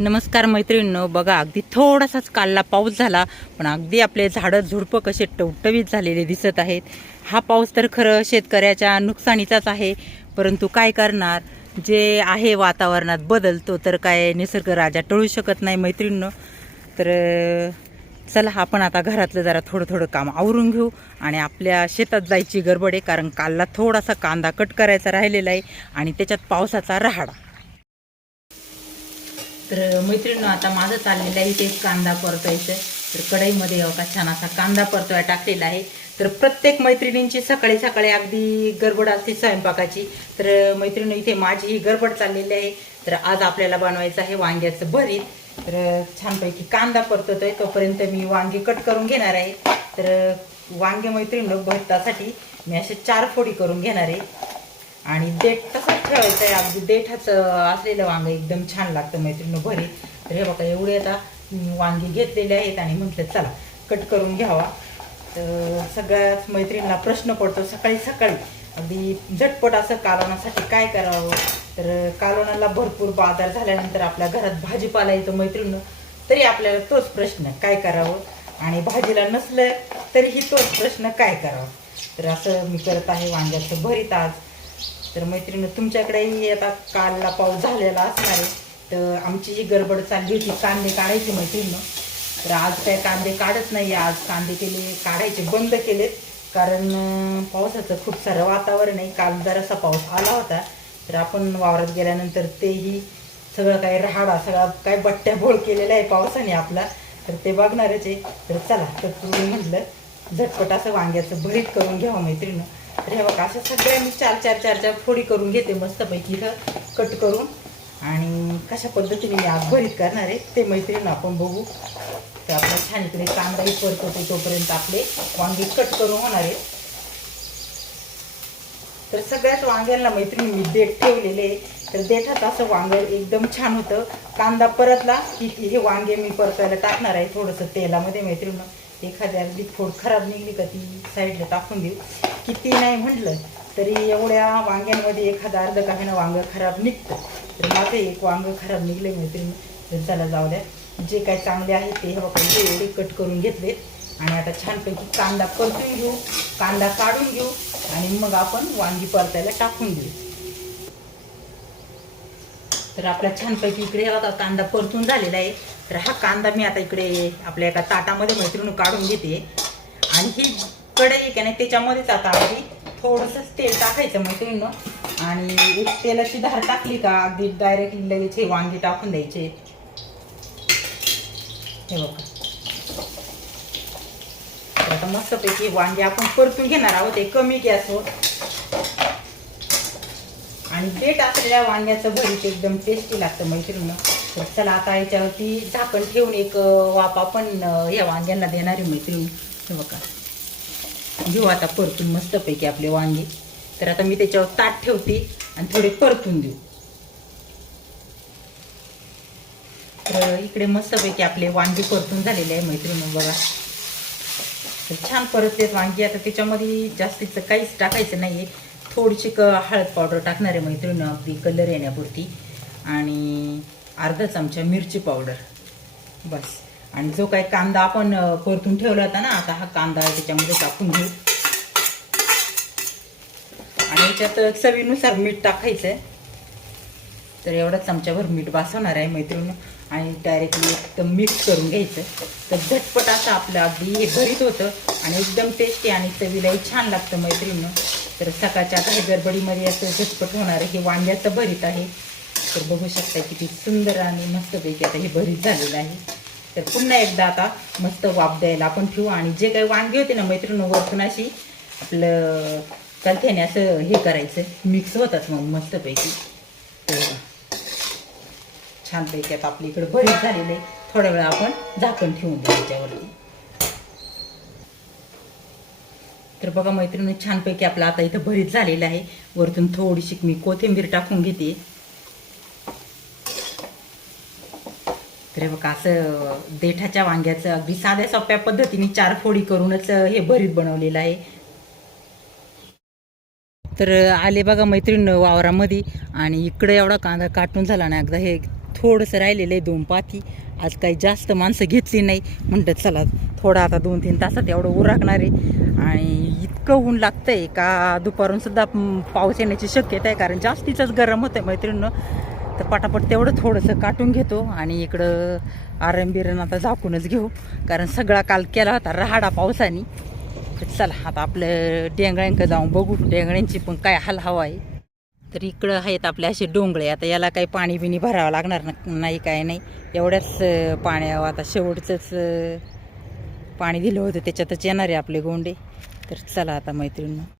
नमस्कार मैत्रिणींनो. बघा अगदी थोडासाच कालला पाऊस झाला पण अगदी आपले झाडं झुडपं कसे टवटवीत झालेले दिसत आहेत. हा पाऊस तर खरं शेतकऱ्याच्या नुकसानीचाच आहे परंतु काय करणार? जे आहे वातावरणात बदलतो तर काय निसर्ग राजा टळू शकत नाही मैत्रिणींनो. तर चला आपण आता घरातलं जरा थोडं थोडं काम आवरून घेऊ आणि आपल्या शेतात जायची गडबड आहे कारण कालला थोडासा कांदा कट करायचा राहिलेला आहे आणि त्याच्यात पावसाचा राहाडा. तर मैत्रिणी आता माझं चाललेलं आहे इथे कांदा परतायचं. तर कढईमध्ये का छान असा कांदा परतोया टाकलेला आहे. तर प्रत्येक मैत्रिणींची सकाळी सकाळी अगदी गडबड असते स्वयंपाकाची. तर मैत्रिणी इथे माझी ही गडबड चाललेली आहे. तर आज आपल्याला बनवायचं आहे वांग्याचं भरीत. तर छानपैकी कांदा परततोय. तोपर्यंत मी वांगे कट करून घेणार आहे. तर वांगे मैत्रिणी भरतासाठी मी असे चार फोडी करून घेणार आहे. आणि देठ तसंच ठेवायचं आहे अगदी देठाचं असलेलं वांग एकदम छान लागतं मैत्रिणी भरी तर हे बघा एवढे आता वांगी घेतलेले आहेत आणि म्हटलं चला कट करून घ्यावा. तर सगळ्याच मैत्रिणीला प्रश्न पडतो सकाळी सकाळी. अगदी झटपट असं कालवण्यासाठी काय करावं? तर कालवणाला भरपूर बाजार झाल्यानंतर आपल्या घरात भाजीपाला येतो मैत्रिणी. तरी आपल्याला तोच प्रश्न काय करावं? आणि भाजीला नसलं तरीही तोच प्रश्न काय करावं? तर असं मी करत आहे वांग्याचं भरीत आज. तर मैत्रिणी तुमच्याकडेही आता कालला पाऊस झालेला असणार आहे. तर आमची जी गडबड चालली होती कांदे काढायचे मैत्रिणीनं तर आज काय कांदे काढत नाही आज कांदे केले काढायचे बंद केलेत. कारण पावसाचं खूप सारं वातावरण आहे. काल जरासा पाऊस आला होता. तर आपण वावरात गेल्यानंतर तेही सगळं काही राहाडा सगळा काय बट्ट्या बोळ केलेला आहे पावसाने आपला. तर ते बघणारच आहे. तर चला तर तुम्ही म्हटलं झटपट असं वांग्याचं भरीत करून घ्यावं मैत्रिणी. तर हे बघा असं सगळ्या मी चार चार चार चार फोडी करून घेते मस्तपैकी इथं कट करून. आणि कशा पद्धतीने मी आग भरीत करणार आहे ते मैत्रीण आपण बघू. तर आपला छान इकडे कांदाही परतवतो तोपर्यंत आपले वांगे कट करून होणार आहे. तर सगळ्याच वांग्यांना मैत्रिणी मी देठ ठेवलेले आहे. तर देठात असं वांग एकदम छान होतं. कांदा परतला की हे वांगे मी परतायला टाकणार आहे थोडंसं तेलामध्ये मैत्रिणी. एखाद्या अगदी फोड खराब निघली का ती साईडला टाकून देऊ. किती नाही म्हटलं तरी एवढ्या वांग्यांमध्ये एखादा अर्ध काहीनं वांग खराब निघतं. तर माझं एक वांग खराब निघले मैत्रिणी तर जाऊ द्या. जे काय चांगले आहे ते हे बघा एवढे कट करून घेतलेत. आणि आता छानपैकी कांदा परतून घेऊ. कांदा काढून घेऊ. आणि मग आपण वांगी परतायला टाकून देऊ. तर आपला छानपैकी इकडे हा कांदा परतून झालेला आहे. तर हा कांदा मी आता इकडे आपल्या एका ताटामध्ये मैत्रिणी काढून घेते. आणि ही कढई आहे का नाही त्याच्यामध्येच आता अगदी थोडंसं तेल टाकायचं मैत्रिणीनं. आणि एक तेलाची धार टाकली का अगदी डायरेक्टली लगेच हे वांगी टाकून द्यायचे. हे बघा. आता मस्तपैकी वांगे आपण परतून घेणार आहोत हे कमी गॅसवर. आणि ते टाकलेल्या वांग्याचं भरीत एकदम टेस्टी लागतं मैत्रिणीनं. तर चला आता याच्यावरती झाकण ठेवून एक वापा पण या वांग्यांना देणारी मैत्रिणी हे बघा. घेऊ आता परतून मस्तपैकी आपले वांगे. तर आता मी त्याच्यावर ताट ठेवते आणि थोडे परतून देऊ. तर इकडे मस्तपैकी आपले वांगे परतून झालेले आहे मैत्रिणी बघा. तर छान परतलेत वांगी. आता त्याच्यामध्ये जास्तीचं काहीच टाकायचं नाही आहे थोडीशी क हळद पावडर टाकणार आहे मैत्रिणी अगदी कलर येण्यापुरती. आणि अर्धा चमचा मिरची पावडर. बस. आणि जो काही कांदा आपण परतून ठेवला होता ना आता हा कांदा त्याच्यामध्ये टाकून घेऊ. आणि याच्यात चवीनुसार मीठ टाकायचं आहे तर एवढा चमच्याभर मीठ बसवणार आहे मैत्रिणी आणि डायरेक्टली एकदम मिक्स करून घ्यायचं. तर झटपट असं आपलं अगदी हे भरीत होतं. आणि एकदम टेस्टी आणि चवीलाही छान लागतं मैत्रिणी तर सकाळच्या आता हे गडबडीमध्ये असं झटपट होणार आहे. हे वांग्याचं भरीत आहे. तर बघू शकता किती सुंदर आणि मस्तपैकी आता हे भरीत झालेलं आहे. तर पुन्हा एकदा आता मस्त वाफ द्यायला आपण ठेवू. आणि जे काही वांगी होते ना मैत्रिणी वरतून अशी आपलं कलथ्याने असं हे करायचं. मिक्स होतात मग मस्तपैकी. तर छानपैकी आता आपल्या इकडे भरीत झालेलं आहे. थोड्या वेळा आपण झाकण ठेवून देऊ त्याच्यावरती. तर बघा मैत्रिणी छानपैकी आपलं आता इथं भरीत झालेलं आहे. वरतून थोडीशी मी कोथिंबीर टाकून घेते. तर हे बघा असं देठाच्या वांग्याचं अगदी साध्या सोप्या पद्धतीने चार फोडी करूनच हे भरीत बनवलेलं आहे. तर आले बघा मैत्रीण वावरामध्ये आणि इकडं एवढा कांदा काटून झाला ना एकदा हे थोडंसं राहिलेलं आहे दोन पाती. आज काही जास्त माणसं घेतली नाही. म्हणतात चला थोडं आता दोन तीन तासात एवढं उराकणार आहे. आणि इतकं ऊन लागतं आहे का दुपारून सुद्धा पाऊस येण्याची शक्यता आहे कारण जास्तीचंच गरम होतं आहे मैत्रिणीनं तर पटापट तेवढं थोडंसं काटून घेतो आणि इकडं आरण बिरण आता झाकूनच घेऊ. कारण सगळा काल केला होता राहाडा पावसाने. तर चला आता आपलं डेंगळ्यांकडे जाऊन बघू. डेंगळ्यांची पण काय हाल हवा आहे. तर इकडं आहेत आपले असे डोंगळे. आता याला काही पाणी बिणी भरावं लागणार नाही काय नाही. एवढ्याच पाण्यावर आता शेवटचंच पाणी दिलं होतं. त्याच्यातच येणार आहे आपले गोंडे. तर चला आता मैत्रिणी